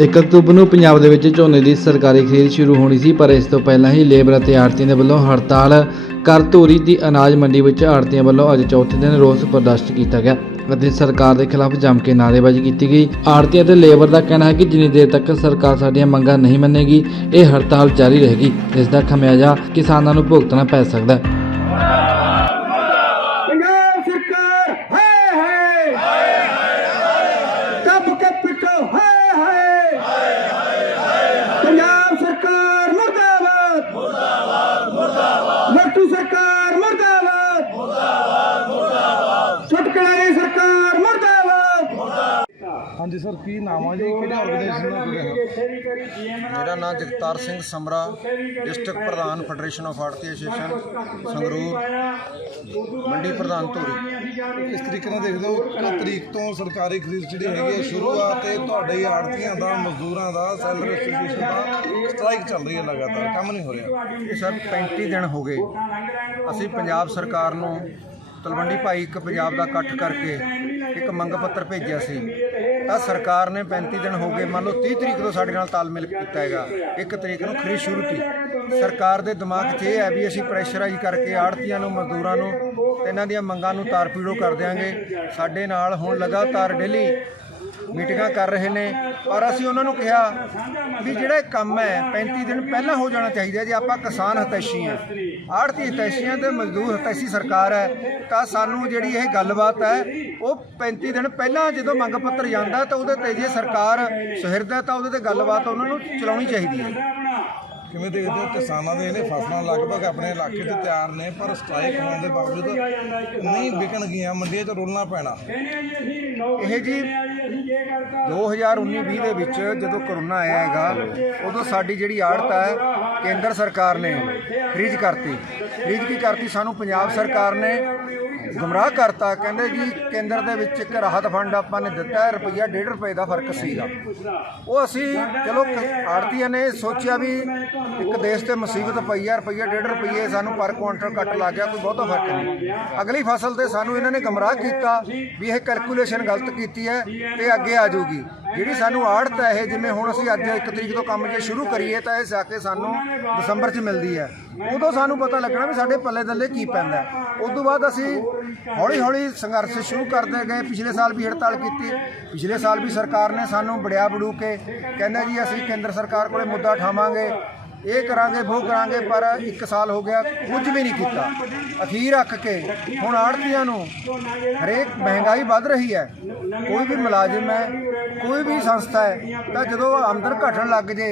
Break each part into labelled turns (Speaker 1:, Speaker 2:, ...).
Speaker 1: 1 October ਨੂੰ ਪੰਜਾਬ ਦੇ ਵਿੱਚ ਝੋਨੇ ਦੀ ਸਰਕਾਰੀ ਖਰੀਦ ਸ਼ੁਰੂ ਹੋਣੀ ਸੀ, ਪਰ ਇਸ ਤੋਂ ਪਹਿਲਾਂ ਹੀ ਲੇਬਰ ਅਤੇ ਆੜਤੀਆਂ ਦੇ ਵੱਲੋਂ ਹੜਤਾਲ ਕਰ ਧੂਰੀ ਦੀ ਅਨਾਜ ਮੰਡੀ ਵਿੱਚ ਆੜਤੀਆਂ ਵੱਲੋਂ ਅੱਜ ਚੌਥੇ ਦਿਨ ਰੋਸ ਪ੍ਰਦਰਸ਼ਿਤ ਕੀਤਾ ਗਿਆ ਅਤੇ ਸਰਕਾਰ ਦੇ ਖਿਲਾਫ ਜੰਮ ਕੇ ਨਾਅਰੇਬਾਜ਼ੀ ਕੀਤੀ ਗਈ। ਆੜਤੀਆਂ ਤੇ ਲੇਬਰ ਦਾ ਕਹਿਣਾ ਹੈ ਕਿ ਜਿੰਨੀ ਦੇਰ ਤੱਕ ਸਰਕਾਰ ਸਾਡੀਆਂ ਮੰਗਾਂ ਨਹੀਂ ਮੰਨੇਗੀ, ਇਹ ਹੜਤਾਲ ਜਾਰੀ ਰਹੇਗੀ। ਇਸ ਦਾ ਖਮਿਆਜਾ ਕਿਸਾਨਾਂ ਨੂੰ ਭੁਗਤਣਾ ਪੈ ਸਕਦਾ ਹੈ
Speaker 2: ਪੰਜਾਬ ਸਰਕਾਰ ਹਾਏ ਹਾਏ ਕੱਪ ਕੇ ਪਿੱਟੋ ਹਾਏ ਹਾਏ ਪੰਜਾਬ ਸਰਕਾਰ ਮੁਰਦਾਬਾਦ ਮੁਰਦਾਬਾਦ ਮੁਰਦਾਬਾਦ ਲੱਟੂ ਸਰਕਾਰ ਮੁਰਦਾਬਾਦ ਮੁਰਦਾਬਾਦ ਮੁਰਦਾਬਾਦ ਚੁਟਕਲਾਈ ਸਰਕਾਰ ਮੁਰਦਾਬਾਦ
Speaker 3: ਹਾਂਜੀ ਸਰ ਕੀ ਨਾਮ ਆ ਜੀ? ਕਿਹੜੇ ਆਰਗੇਨਾਈਜੇਸ਼ਨ ਨਾਲ ਜੁੜੇ ਹੋ
Speaker 4: ਮੇਰਾ ਨਾਮ ਜਗਤਾਰ ਸਿੰਘ ਸਮਰਾ ਡਿਸਟ੍ਰਿਕਟ ਪ੍ਰਧਾਨ federation of arhti association Sangrur ਮੰਡੀ ਪ੍ਰਧਾਨ ਧੂਰੀ।
Speaker 3: ਇਸ ਤਰੀਕੇ ਨਾਲ ਦੇਖਦੇ ਹੋ ਇੱਕ ਤਰੀਕ ਤੋਂ ਸਰਕਾਰੀ ਖਰੀਦ ਜਿਹੜੀ ਹੈਗੀ ਹੈ ਸ਼ੁਰੂ ਆ ਤੇ ਤੁਹਾਡੇ ਆੜਤੀਆਂ ਦਾ ਮਜ਼ਦੂਰਾਂ ਦਾ ਸੈਲਰ ਐਸੋਸੀਏਸ਼ਨ ਦਾ ਸਟ੍ਰਾਈਕ ਚੱਲ ਰਹੀ ਹੈ ਲਗਾਤਾਰ ਕੰਮ ਨਹੀਂ ਹੋ ਰਿਹਾ।
Speaker 4: ਇਹ ਸਰ 35 ਦਿਨ ਹੋ ਗਏ। ਅਸੀਂ ਪੰਜਾਬ ਸਰਕਾਰ ਨੂੰ ਤਲਵੰਡੀ ਭਾਈ ਇੱਕ ਪੰਜਾਬ ਦਾ ਇਕੱਠ ਕਰਕੇ ਇੱਕ ਮੰਗ ਪੱਤਰ ਭੇਜਿਆ ਸੀ। ਤਾਂ ਸਰਕਾਰ ਨੇ 35 ਦਿਨ ਹੋ ਗਏ, ਮੰਨ ਲਓ 30 ਤਰੀਕ ਤੋਂ ਸਾਡੇ ਨਾਲ ਤਾਲਮੇਲ ਕੀਤਾ ਹੈਗਾ। ਇੱਕ ਤਰੀਕ ਨੂੰ ਖਰੀਦ ਸ਼ੁਰੂ ਕੀਤੀ ਸਰਕਾਰ ਦੇ ਦਿਮਾਗ 'ਚ ਇਹ ਹੈ ਵੀ ਅਸੀਂ ਪ੍ਰੈਸ਼ਰਾਈਜ਼ ਕਰਕੇ ਆੜਤੀਆਂ ਨੂੰ, ਮਜ਼ਦੂਰਾਂ ਨੂੰ ਇਹਨਾਂ ਦੀਆਂ ਮੰਗਾਂ ਨੂੰ ਤਾਰਪੀੜੋ ਕਰ ਦਿਆਂਗੇ। ਸਾਡੇ ਨਾਲ ਹੁਣ ਲਗਾਤਾਰ ਡੇਲੀ ਮੀਟਿੰਗਾਂ ਕਰ ਰਹੇ ਨੇ। ਔਰ ਅਸੀਂ ਉਹਨਾਂ ਨੂੰ ਕਿਹਾ ਵੀ ਜਿਹੜਾ ਇਹ ਕੰਮ ਹੈ 35 ਦਿਨ ਪਹਿਲਾਂ ਹੋ ਜਾਣਾ ਚਾਹੀਦਾ ਜੇ ਆਪਾਂ ਕਿਸਾਨ ਹਤੈਸ਼ੀ ਹਾਂ। ਆੜਤੀ ਹਤੈਸ਼ੀਆਂ ਤੇ ਮਜ਼ਦੂਰ ਹਤੈਸ਼ੀ ਸਰਕਾਰ ਹੈ, ਤਾਂ ਸਾਨੂੰ ਜਿਹੜੀ ਇਹ ਗੱਲਬਾਤ ਹੈ, ਉਹ 35 ਦਿਨ ਪਹਿਲਾਂ ਜਦੋਂ ਮੰਗ ਪੱਤਰ ਜਾਂਦਾ ਤਾਂ ਉਹਦੇ ਤੇ ਜੇ ਸਰਕਾਰ ਸੁਹਿਰਦ ਹੈ, ਤਾਂ ਉਹਦੇ ਤੇ ਗੱਲਬਾਤ ਉਹਨਾਂ ਨੂੰ ਚਲਾਉਣੀ ਚਾਹੀਦੀ ਹੈ।
Speaker 3: ਕਿਵੇਂ ਦੇਖਦੇ ਹੋ? ਕਿਸਾਨਾਂ ਦੇ ਇਹਨੇ ਫਸਲਾਂ ਲਗਭਗ ਆਪਣੇ ਇਲਾਕੇ 'ਚ ਤਿਆਰ ਨੇ, ਪਰ ਸਟ੍ਰਾਈਕ ਹੋਣ ਦੇ ਬਾਵਜੂਦ ਨਹੀਂ ਵਿਕਣ ਗਈਆਂ, ਮੰਡੀਆਂ 'ਚ ਰੋਲਣਾ ਪੈਣਾ।
Speaker 4: ਇਹ ਜੀ 2019-20 ਦੇ ਵਿੱਚ ਜਦੋਂ ਕਰੋਨਾ ਆਇਆ ਹੈਗਾ, ਉਦੋਂ ਸਾਡੀ ਜਿਹੜੀ ਆੜਤ ਹੈ, ਕੇਂਦਰ ਸਰਕਾਰ ਨੇ ਫ੍ਰੀਜ ਕਰਤੀ। ਫ੍ਰੀਜ ਕੀ ਕਰਤੀ? ਸਾਨੂੰ ਪੰਜਾਬ ਸਰਕਾਰ ਨੇ ਗਮਰਾਹ ਕਰਤਾ। ਕਹਿੰਦੇ ਜੀ, ਕੇਂਦਰ ਦੇ ਵਿੱਚ ਇੱਕ ਰਾਹਤ ਫੰਡ ਆਪਾਂ ਨੇ ਦਿੱਤਾ ਹੈ, ਰੁਪਈਆ 1.5 ਰੁਪਏ ਦਾ ਫ਼ਰਕ ਸੀਗਾ। ਉਹ ਅਸੀਂ ਚਲੋ ਆੜਤੀਆਂ ਨੇ ਸੋਚਿਆ ਵੀ ਇੱਕ ਦੇਸ਼ ਤੇ ਮੁਸੀਬਤ ਪਈ ਹੈ ਰੁਪਈਆ 1.5 ਰੁਪਏ ਸਾਨੂੰ ਪਰ ਕੁਆਂਟਲ ਕੱਟ ਲੱਗ ਗਿਆ, ਕੋਈ ਬਹੁਤਾ ਫ਼ਰਕ ਨਹੀਂ। ਅਗਲੀ ਫਸਲ ਤੇ ਸਾਨੂੰ ਇਹਨਾਂ ਨੇ ਗਮਰਾਹ ਕੀਤਾ ਵੀ ਇਹ ਕੈਲਕੂਲੇਸ਼ਨ ਗਲਤ ਕੀਤੀ ਹੈ ਤੇ ਅੱਗੇ ਆ ਜਾਊਗੀ। ਜਿਹੜੀ ਸਾਨੂੰ ਆੜਤ ਹੈ ਇਹ ਜਿਵੇਂ ਹੁਣ ਅਸੀਂ ਅੱਜ ਇੱਕ ਤਰੀਕ ਤੋਂ ਕੰਮ ਜੇ ਸ਼ੁਰੂ ਕਰੀਏ ਤਾਂ ਇਹ ਜਾ ਕੇ ਸਾਨੂੰ ਦਸੰਬਰ 'ਚ ਮਿਲਦੀ ਹੈ। ਉਦੋਂ ਸਾਨੂੰ ਪਤਾ ਲੱਗਣਾ ਵੀ ਸਾਡੇ ਪੱਲੇ ਦੱਲੇ ਕੀ ਪੈਂਦਾ ਹੈ। ਉਸ ਤੋਂ ਬਾਅਦ ਅਸੀਂ ਹੌਲੀ ਹੌਲੀ ਸੰਘਰਸ਼ ਸ਼ੁਰੂ ਕਰਦੇ ਗਏ, ਪਿਛਲੇ ਸਾਲ ਵੀ ਹੜਤਾਲ ਕੀਤੀ। ਪਿਛਲੇ ਸਾਲ ਵੀ ਸਰਕਾਰ ਨੇ ਸਾਨੂੰ ਬੜਿਆ ਬੜੂ ਕੇ ਕਹਿੰਦਾ ਜੀ ਅਸੀਂ ਕੇਂਦਰ ਸਰਕਾਰ ਕੋਲੇ ਮੁੱਦਾ ਉਠਾਵਾਂਗੇ। ਇਹ ਕਰਾਂਗੇ, ਉਹ ਕਰਾਂਗੇ, ਪਰ 1 ਸਾਲ ਹੋ ਗਿਆ, ਕੁਝ ਵੀ ਨਹੀਂ ਕੀਤਾ। ਅਖੀਰ ਰੱਖ ਕੇ ਹੁਣ ਆੜਤੀਆਂ ਨੂੰ ਹਰੇਕ ਮਹਿੰਗਾਈ ਵੱਧ ਰਹੀ ਹੈ। ਕੋਈ ਵੀ ਮੁਲਾਜ਼ਮ ਹੈ, ਕੋਈ ਵੀ ਸੰਸਥਾ ਹੈ, ਤਾਂ ਜਦੋਂ ਆਮਦਨ ਘਟਣ ਲੱਗ ਜੇ,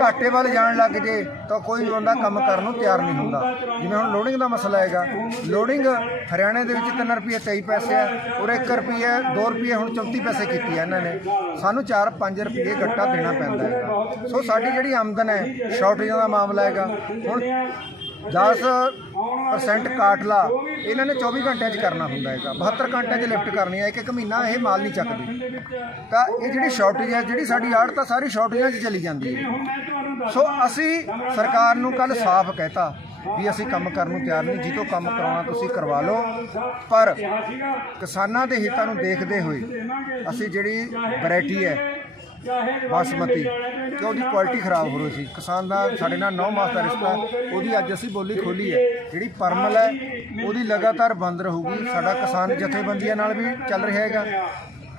Speaker 4: ਘਾਟੇ ਵੱਲ ਜਾਣ ਲੱਗ ਜੇ, ਤਾਂ ਕੋਈ ਬੰਦਾ ਕੰਮ ਕਰਨ ਨੂੰ ਤਿਆਰ ਨਹੀਂ ਹੁੰਦਾ। ਜਿਵੇਂ ਹੁਣ ਲੋਡਿੰਗ ਦਾ ਮਸਲਾ ਹੈਗਾ। ਲੋਡਿੰਗ ਹਰਿਆਣੇ ਦੇ ਵਿੱਚ 3 ਰੁਪਏ 23 ਪੈਸੇ ਹੈ, ਔਰ 1 ਰੁਪਏ 2 ਰੁਪਏ ਹੁਣ 34 ਪੈਸੇ ਕੀਤੀ ਹੈ ਇਹਨਾਂ ਨੇ। ਸਾਨੂੰ 4-5 ਰੁਪਏ ਗੱਟਾ ਦੇਣਾ ਪੈਂਦਾ ਹੈਗਾ। ਸੋ ਸਾਡੀ ਜਿਹੜੀ ਆਮਦਨ ਹੈ ਸ਼ਾਰਟੇਜਾਂ ਦਾ ਮਾਮਲਾ ਹੈਗਾ। ਹੁਣ 10% ਕਾਟਲਾ, ਇਹਨਾਂ ਨੇ 24 ਘੰਟਿਆਂ 'ਚ ਕਰਨਾ ਹੁੰਦਾ ਹੈਗਾ। 72 ਘੰਟਿਆਂ 'ਚ ਲਿਫਟ ਕਰਨੀ ਹੈ ਇੱਕ ਇੱਕ ਮਹੀਨਾ ਇਹ ਮਾਲ ਨਹੀਂ ਚੱਕਦੀ। ਤਾਂ ਇਹ ਜਿਹੜੀ ਸ਼ਾਰਟੇਜ ਹੈ ਜਿਹੜੀ ਸਾਡੀ ਆੜ ਤਾਂ ਸਾਰੀ ਸ਼ਾਰਟੇਜਾਂ 'ਚ ਚਲੀ ਜਾਂਦੀ ਹੈ। ਸੋ ਅਸੀਂ ਸਰਕਾਰ ਨੂੰ ਕੱਲ ਸਾਫ਼ ਕਹਿਤਾ ਵੀ ਅਸੀਂ ਕੰਮ ਕਰਨ ਨੂੰ ਤਿਆਰ ਨਹੀਂ ਜਿੱਤੋਂ ਕੰਮ ਕਰਾਉਣਾ ਤੁਸੀਂ ਕਰਵਾ ਲਓ। ਪਰ ਕਿਸਾਨਾਂ ਦੇ ਹਿੱਤਾਂ ਨੂੰ ਦੇਖਦੇ ਹੋਏ ਅਸੀਂ ਜਿਹੜੀ ਵੈਰਾਈਟੀ ਹੈ ਬਾਸਮਤੀ। ਕਿ ਉਹਦੀ ਕੁਆਲਿਟੀ ਖਰਾਬ ਹੋ ਰਹੀ ਸੀ। ਕਿਸਾਨ ਦਾ ਸਾਡੇ ਨਾਲ 9 ਮਾਸ ਦਾ ਰਿਸ਼ਤਾ ਉਹਦੀ ਅੱਜ ਅਸੀਂ ਬੋਲੀ ਖੋਲੀ ਹੈ। ਜਿਹੜੀ ਪਰਮਲ ਹੈ ਉਹਦੀ ਲਗਾਤਾਰ ਬੰਦ ਰਹੂਗੀ। ਸਾਡਾ ਕਿਸਾਨ ਜਥੇਬੰਦੀਆਂ ਨਾਲ ਵੀ ਚੱਲ ਰਿਹਾ ਹੈਗਾ।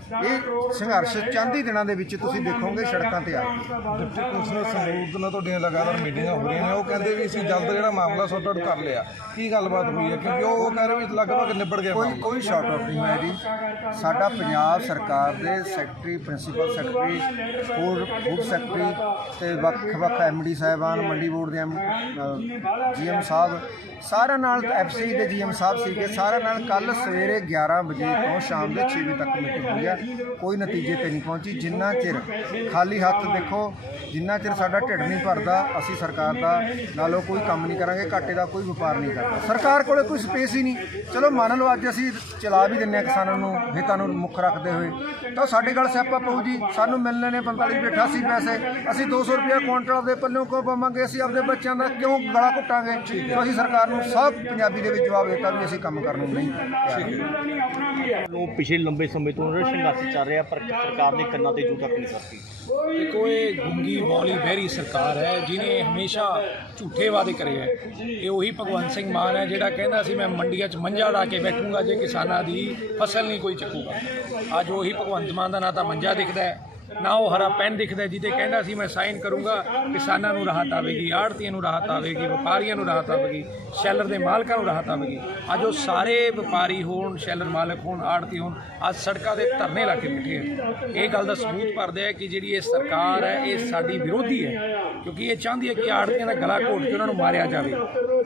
Speaker 4: ਇਹ ਸੰਘਰਸ਼ ਚੰਦ ਹੀ ਦਿਨਾਂ ਦੇ ਵਿੱਚ ਤੁਸੀਂ ਦੇਖੋਗੇ ਸੜਕਾਂ ਤੇ ਆ
Speaker 3: ਡਿਪਟੀ ਕਮਿਸ਼ਨਰ ਸੰਗਰੂਰ ਨਾਲ ਤੁਹਾਡੀਆਂ ਲਗਾਤਾਰ ਮੀਟਿੰਗਾਂ ਹੋ ਰਹੀਆਂ ਨੇ ਉਹ ਕਹਿੰਦੇ ਵੀ ਅਸੀਂ ਜਲਦ ਜਿਹੜਾ ਮਾਮਲਾ ਸੌਟ ਆਊਟ ਕਰ ਲਿਆ। ਕੀ ਗੱਲਬਾਤ ਹੋਈ ਹੈ? ਕਿਉਂਕਿ ਉਹ ਕਹਿ ਰਹੇ ਵੀ ਲਗਭਗ ਨਿਬੜ ਗਿਆ
Speaker 4: ਕੋਈ। ਕੋਈ ਸ਼ਾਰਟ ਆਊਟ ਨਹੀਂ ਹੋਇਆ ਜੀ। ਸਾਡਾ ਪੰਜਾਬ ਸਰਕਾਰ ਦੇ secretary principal secretary food food secretary ਤੇ ਵੱਖ-ਵੱਖ ਐਮਡੀ ਸਾਹਿਬਾਨ ਮੰਡੀ ਬੋਰਡ ਦੇ ਜੀਐਮ ਸਾਹਿਬ ਸਾਰਿਆਂ ਨਾਲ ਐਫਸੀ ਦੇ ਜੀਐਮ ਸਾਹਿਬ ਸੀਗੇ। ਸਾਰਿਆਂ ਨਾਲ ਕੱਲ ਸਵੇਰੇ 11 ਵਜੇ ਤੋਂ ਸ਼ਾਮ ਦੇ 6 ਵਜੇ ਤੱਕ ਮੀਟਿੰਗ ਹੋਈ ਹੈ ਕੋਈ ਨਤੀਜੇ ਤੇ ਨਹੀਂ ਪਹੁੰਚੀ। ਜਿੰਨਾ ਚਿਰ ਖਾਲੀ ਹੱਥ ਦੇਖੋ, ਜਿੰਨਾ ਚਿਰ ਸਾਡਾ ਢਿੱਡ ਨਹੀਂ ਭਰਦਾ, ਅਸੀਂ ਸਰਕਾਰ ਦਾ ਨਾਲੋਂ ਕੋਈ ਕੰਮ ਨਹੀਂ ਕਰਾਂਗੇ, ਘਾਟੇ ਦਾ ਕੋਈ ਵਪਾਰ ਨਹੀਂ ਕਰਦਾ। ਸਰਕਾਰ ਕੋਲੇ ਕੋਈ ਸਪੇਸ ਹੀ ਨਹੀਂ। ਚਲੋ ਮੰਨ ਲਓ ਅੱਜ ਅਸੀਂ ਚਲਾ ਵੀ ਦਿੰਨੇ ਆ ਕਿਸਾਨਾਂ ਨੂੰ ਹਿੱਤਾਂ ਨੂੰ ਮੁੱਖ ਰੱਖਦੇ ਹੋਏ। ਤਾਂ ਸਾਡੇ ਗੱਲ ਸਿਆਪਾ ਪਊ ਜੀ। ਸਾਨੂੰ ਮਿਲਣੇ ਨੇ 45 ਰੁਪਏ 88 ਪੈਸੇ। ਅਸੀਂ 200 ਰੁਪਏ ਕੁਇੰਟਲ ਦੇ ਪੱਲੋਂ ਕਿਉਂ ਪਾਵਾਂਗੇ? ਅਸੀਂ ਆਪਦੇ ਬੱਚਿਆਂ ਦਾ ਕਿਉਂ ਗਲਾ ਘੁੱਟਾਂਗੇ? ਤਾਂ ਅਸੀਂ ਸਰਕਾਰ ਨੂੰ ਸਭ ਪੰਜਾਬੀ ਦੇ ਵਿੱਚ ਜਵਾਬ ਦਿੱਤਾ ਵੀ ਅਸੀਂ ਕੰਮ ਕਰਨ ਨੂੰ ਨਹੀਂ ਤਿਆਰ।
Speaker 5: ਉਹ ਪਿਛਲੇ ਲੰਬੇ ਸਮੇਂ ਤੋਂ ਉਹਨਾਂ ਸੰਘਰਸ਼ ਚੱਲ ਰਿਹਾ, ਪਰ ਸਰਕਾਰ ਨੇ ਕੰਨਾਂ ਤੇ ਜੂ ਤੱਕ ਨਹੀਂ ਕਰਤੀ ਦੇਖੋ, ਇਹ ਗੁੰਗੀ ਬੌਲੀ ਬਹਿਰੀ ਸਰਕਾਰ ਹੈ ਜਿਨੇ ਹਮੇਸ਼ਾ ਝੂਠੇ ਵਾਅਦੇ ਕਰੇ ਹੈ। ਇਹ ਉਹੀ ਭਗਵੰਤ ਸਿੰਘ ਮਾਨ ਹੈ, ਜਿਹੜਾ ਕਹਿੰਦਾ ਸੀ, ਮੈਂ ਮੰਡੀਆਂ 'ਚ ਮੰਜਾ ਲਾ ਕੇ ਬੈਠੂੰਗਾ, ਜੇ ਕਿਸਾਨਾਂ ਦੀ ਫਸਲ ਨਹੀਂ ਕੋਈ ਚੱਕੂਗਾ। ਅੱਜ ਉਹੀ ਭਗਵੰਤ ਮਾਨ ਦਾ ਨਾ ਤਾਂ ਮੰਜਾ ਦਿਖਦਾ ਹੈ। ਨਾ ਉਹ ਹਰਾ ਪੈਨ ਦਿਖਦਾ ਜਿਹਦੇ ਕਹਿੰਦਾ ਸੀ, ਮੈਂ ਸਾਈਨ ਕਰੂੰਗਾ, ਕਿਸਾਨਾਂ ਨੂੰ ਰਾਹਤ ਆਵੇਗੀ ਆੜਤੀਆਂ ਨੂੰ ਰਾਹਤ ਆਵੇਗੀ, ਵਪਾਰੀਆਂ ਨੂੰ ਰਾਹਤ ਆਵੇਗੀ, ਸ਼ੈਲਰ ਦੇ ਮਾਲਕਾਂ ਨੂੰ ਰਾਹਤ ਆਵੇਗੀ। ਅੱਜ ਉਹ ਸਾਰੇ ਵਪਾਰੀ ਹੋਣ, ਸ਼ੈਲਰ ਮਾਲਕ ਹੋਣ ਆੜਤੀ ਹੋਣ, ਅੱਜ ਸੜਕਾਂ ਦੇ ਧਰਨੇ ਲਾ ਕੇ ਬੈਠੇ ਆ। ਇਹ ਗੱਲ ਦਾ ਸਬੂਤ ਭਰਦਾ ਹੈ ਕਿ ਜਿਹੜੀ ਇਹ ਸਰਕਾਰ ਹੈ, ਇਹ ਸਾਡੀ ਵਿਰੋਧੀ ਹੈ, ਕਿਉਂਕਿ ਇਹ ਚਾਹੁੰਦੀ ਹੈ ਕਿ ਆੜਤੀਆਂ ਦਾ ਗਲਾ ਘੋਟ ਕੇ ਉਹਨਾਂ ਨੂੰ ਮਾਰਿਆ ਜਾਵੇ।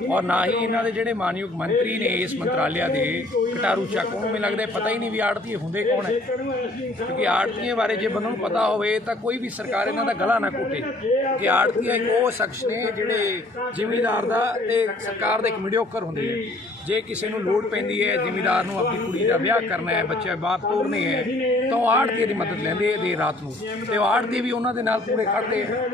Speaker 5: ਔਰ ਨਾ ਹੀ ਇਹਨਾਂ ਦੇ ਜਿਹੜੇ ਮਾਨਯੋਗ ਮੰਤਰੀ ਨੇ ਇਸ ਮੰਤਰਾਲਿਆ ਦੇ ਕਟਾਰੂ ਚੱਕ, ਉਹਨੂੰ ਮੈਨੂੰ ਲੱਗਦਾ ਪਤਾ ਹੀ ਨਹੀਂ ਵੀ ਆੜਤੀ ਹੁੰਦੇ ਕੌਣ ਹੈ। ਕਿਉਂਕਿ ਆੜਤੀਆਂ ਬਾਰੇ ਜੇ ਬੰਦੇ ਨੂੰ ਪਤਾ ਹੋਵੇ ਤਾਂ ਕੋਈ ਵੀ ਸਰਕਾਰ ਇਹਨਾਂ ਦਾ ਗਲਾ ਨਾ ਘੋਟੇ। ਕਿ ਆੜਤੀਆਂ ਇੱਕ ਉਹ ਸ਼ਖਸ ਨੇ ਜਿਹੜੇ ਜ਼ਿਮੀਦਾਰ ਦਾ ਤੇ ਸਰਕਾਰ ਦਾ ਇੱਕ ਮੀਡੀਓਕਰ ਹੁੰਦੇ ਨੇ। ਜੇ ਕਿਸੇ ਨੂੰ ਲੋੜ ਪੈਂਦੀ ਹੈ, ਜ਼ਿਮੀਦਾਰ ਨੂੰ ਆਪਣੀ ਕੁੜੀ ਦਾ ਵਿਆਹ ਕਰਨਾ ਹੈ, ਬੱਚੇ ਬਾਪ ਤੋਰਨੇ ਹੈ, ਤਾਂ ਉਹ ਆੜਤੀ ਦੀ ਮਦਦ ਲੈਂਦੇ ਦੇ ਰਾਤ ਨੂੰ। ਤੇ ਉਹ ਆੜਤੀ ਵੀ ਉਹਨਾਂ ਦੇ ਨਾਲ ਪੂਰੇ ਖੜਦੇ ਹੈ।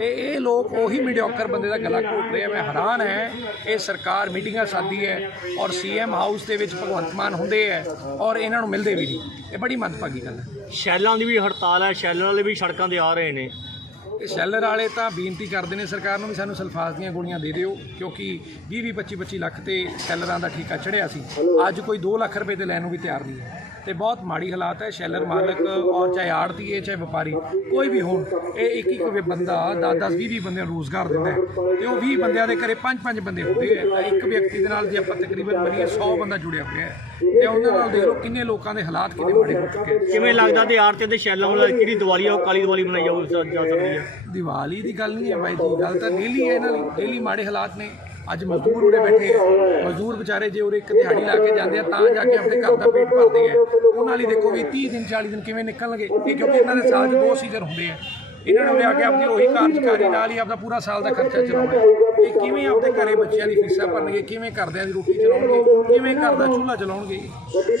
Speaker 5: ਤੇ ਇਹ ਲੋਕ ਉਹੀ ਮੀਡੀਓਕਰ ਬੰਦੇ ਦਾ ਗਲਾ ਘੋਟ ਰਹੇ ਆ। ਮੈਂ ਹੈਰਾਨ ਹੈ ਇਹ ਸਰਕਾਰ ਮੀਟਿੰਗਾਂ ਸਾਦੀ ਹੈ ਔਰ ਸੀਐਮ ਹਾਊਸ ਦੇ ਵਿੱਚ ਭਗਵੰਤ ਮਾਨ ਹੁੰਦੇ ਹੈ ਔਰ ਇਹਨਾਂ ਨੂੰ ਮਿਲਦੇ ਵੀ ਨਹੀਂ। ਇਹ ਬੜੀ ਮੰਦਭਾਗੀ ਗੱਲ ਹੈ।
Speaker 6: ਸ਼ੈਲਾਂ ਦੀ ਵੀ ਹੜਤਾਲ ਹੈ ਸ਼ੈਲਾਂ ਵਾਲੇ ਵੀ ਸੜਕਾਂ ਤੇ ਆ ਰਹੇ ਨੇ।
Speaker 5: ਇਹ ਸ਼ੈਲਰ ਵਾਲੇ ਤਾਂ ਬੇਨਤੀ ਕਰਦੇ ਨੇ ਸਰਕਾਰ ਨੂੰ ਵੀ ਸਾਨੂੰ ਸਲਫਾਸ ਦੀਆਂ ਗੋਲੀਆਂ ਦੇ ਦਿਓ ਕਿਉਂਕਿ 20 20 25 25 ਲੱਖ ਤੇ ਸ਼ੈਲਰਾਂ ਦਾ ਠੇਕਾ ਚੜਿਆ ਸੀ। ਅੱਜ ਕੋਈ 2 ਲੱਖ ਰੁਪਏ ਤੇ ਲੈਣ ਨੂੰ ਵੀ ਤਿਆਰ ਨਹੀਂ ਹੈ। ਤੇ ਬਹੁਤ ਮਾੜੀ ਹਾਲਾਤ ਹੈ ਸ਼ੈਲਰ ਮਾਲਕ ਔਰ ਚਾਹੇ ਆੜਤੀਏ ਚਾਹੇ ਵਪਾਰੀ ਕੋਈ ਵੀ ਹੋਣ ਇਹ ਇੱਕ ਇੱਕ ਵੀ ਬੰਦਾ 10 10 20 20 ਬੰਦਿਆਂ ਨੂੰ ਰੋਜ਼ਗਾਰ ਦਿੰਦਾ ਹੈ। ਤੇ ਉਹ 20 ਬੰਦਿਆਂ ਦੇ ਘਰੇ 5 5 ਬੰਦੇ ਹੁੰਦੇ ਆ ਤਾਂ ਇੱਕ ਵਿਅਕਤੀ ਦੇ ਨਾਲ ਜੇ ਆਪਾਂ ਤਕਰੀਬਨ ਮੰਨੀਏ 100 ਬੰਦਾ ਜੁੜਿਆ ਹੋਇਆ ਹੈ। ਤੇ ਉਹਨਾਂ ਨਾਲ ਦੇਖ ਲਓ ਕਿੰਨੇ ਲੋਕਾਂ ਦੇ ਹਾਲਾਤ ਕਿੰਨੇ ਮਾੜੇ ਹੋ ਚੁੱਕੇ ਹੈ।
Speaker 6: ਕਿਵੇਂ ਲੱਗਦਾ ਤੇ ਆਰਤੇ ਤੇ ਸ਼ੈਲਾਂ ਵਾਲਾ ਕਿਹੜੀ ਦੀਵਾਲੀ ਆ ਉਹ ਕਾਲੀ ਦੀਵਾਲੀ ਮਨਾਈ ਜਾਊ ਜਾ ਸਕਦੀ ਹੈ?
Speaker 5: ਦੀਵਾਲੀ ਦੀ ਗੱਲ ਨਹੀਂ ਹੈ ਬਾਈ ਜੀ ਗੱਲ ਤਾਂ ਡੇਲੀ ਹੈ ਇਹਨਾਂ ਦੀ ਡੇਲੀ ਮਾੜੇ ਹਾਲਾਤ ਨੇ। ਅੱਜ ਮਜ਼ਦੂਰ ਉਰੇ ਬੈਠੇ ਆ। ਮਜ਼ਦੂਰ ਵਿਚਾਰੇ ਜੇ ਉਰੇ ਇੱਕ ਦਿਹਾੜੀ ਲਾ ਕੇ ਜਾਂਦੇ ਆ, ਤਾਂ ਜਾ ਕੇ ਆਪਣੇ ਘਰ ਦਾ ਪੇਟ ਭਰਦੇ ਆ। ਉਹਨਾਂ ਲਈ ਦੇਖੋ ਵੀ 30 ਦਿਨ 40 ਦਿਨ ਕਿਵੇਂ ਨਿਕਲਣਗੇ? ਇਹ ਕਿਉਂਕਿ ਇਹਨਾਂ ਦੇ ਸਾਲ 'ਚ ਦੋ ਸੀਜ਼ਨ ਹੁੰਦੇ ਆ। ਇਹਨਾਂ ਨੂੰ ਲਿਆ ਕੇ ਆਪਣੀ ਉਹੀ ਕਾਰਜਕਾਰੀ ਨਾਲ ਹੀ ਆਪਦਾ ਪੂਰਾ ਸਾਲ ਦਾ ਖਰਚਾ ਚਲਾਉਣਾ। ਹੈ। ਇਹ ਕਿਵੇਂ ਘਰੇ ਬੱਚਿਆਂ ਦੀ ਫੀਸਾਂ ਭਰਨਗੇ ਕਿਵੇਂ ਘਰਦਿਆਂ ਦੀ ਰੋਟੀ ਚਲਾਉਣਗੇ ਕਿਵੇਂ ਘਰ ਦਾ ਚੁੱਲ੍ਹਾ ਚਲਾਉਣਗੇ?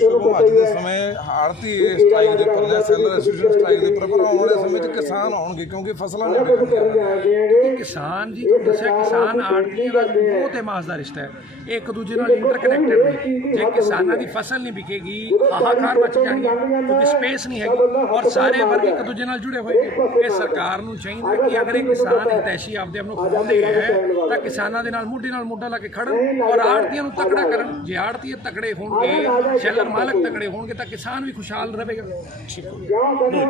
Speaker 3: ਸਗੋਂ ਅੱਜ ਦੇ ਸਮੇਂ ਆੜਤੀ ਸਟ੍ਰਾਈਕ ਦੇ ਉੱਪਰ ਜਾਂ ਸੈਲਰ ਐਸੋਸੀਏਸ਼ਨ ਸਟ੍ਰਾਈਕ ਦੇ ਉੱਪਰ ਪਰ ਆਉਣ ਵਾਲੇ ਸਮੇਂ 'ਚ ਕਿਸਾਨ ਆਉਣਗੇ ਕਿਉਂਕਿ ਫਸਲਾਂ ਨਹੀਂ ਵਿਕਣਗੀਆਂ।
Speaker 5: ਕਿਸਾਨ ਜੀ ਤੁਹਾਨੂੰ ਦੱਸਿਆ ਕਿਸਾਨ ਆੜਤੀਆਂ ਦਾ ਬਹੁਤ ਹੀ ਮਾਸ ਦਾ ਰਿਸ਼ਤਾ ਹੈ। ਇਹ ਇੱਕ ਦੂਜੇ ਨਾਲ ਇੰਟਰਕਨੈਕਟਡ ਨੇ। ਜੇ ਕਿਸਾਨਾਂ ਦੀ ਫਸਲ ਨਹੀਂ ਵਿਕੇਗੀ ਹਾਹਾਕਾਰ ਮਚ ਜਾਣਗੇ ਕਿਉਂਕਿ ਸਪੇਸ ਨਹੀਂ ਹੈਗੀ ਔਰ ਸਾਰੇ ਵਰਗ ਇੱਕ ਦੂਜੇ ਨਾਲ ਜੁੜੇ ਹੋਏ ਨੇ। ਇਹ ਸਰਕਾਰ ਨੂੰ ਚਾਹੀਦਾ ਕਿ ਅਗਰ ਇਹ ਕਿਸਾਨ ਹਿਤੈਸ਼ੀ ਆਪਦੇ ਆਪ ਨੂੰ ਖਵਾਉਂਦੇ ਹੈ ਤਾਂ ਕਿਸਾਨਾਂ ਦੇ ਨਾਲ ਮੋਢੇ ਨਾਲ ਮੋਢਾ ਲਾ ਕੇ ਖੜਨ ਔਰ ਆੜਤੀਆਂ ਨੂੰ ਤਕੜਾ ਕਰਨ। ਜੇ ਆੜਤੀਏ ਤਕੜੇ ਹੋਣਗੇ ਸ਼ੈਲਰ ਮਾਲਕ ਤਕੜੇ ਹੋਣਗੇ ਤਾਂ ਕਿਸਾਨ ਵੀ ਖੁਸ਼ਹਾਲ ਰਹੇਗਾ।
Speaker 2: ਜਾਂ ਕਦੋਂ